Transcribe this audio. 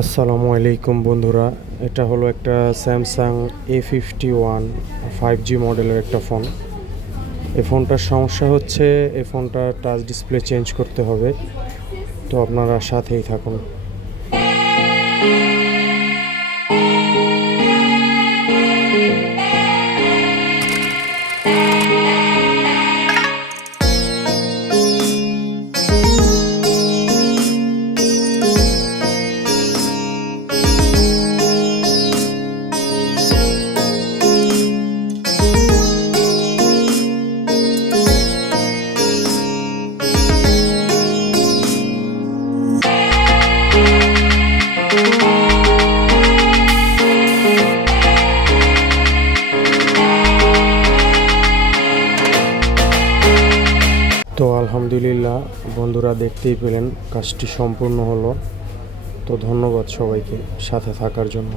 আসসালামু আলাইকুম বন্ধুরা, এটা হলো একটা স্যামসাং A51 5G মডেলের একটা ফোন। এই ফোনটার সমস্যা হচ্ছে এই ফোনটা টাচ ডিসপ্লে চেঞ্জ করতে হবে, তো আপনারা সাথেই থাকুন। তো আলহামদুলিল্লাহ বন্ধুরা, দেখতেই পেলেন কাজটি সম্পূর্ণ হলো। তো ধন্যবাদ সবাইকে সাথে থাকার জন্য।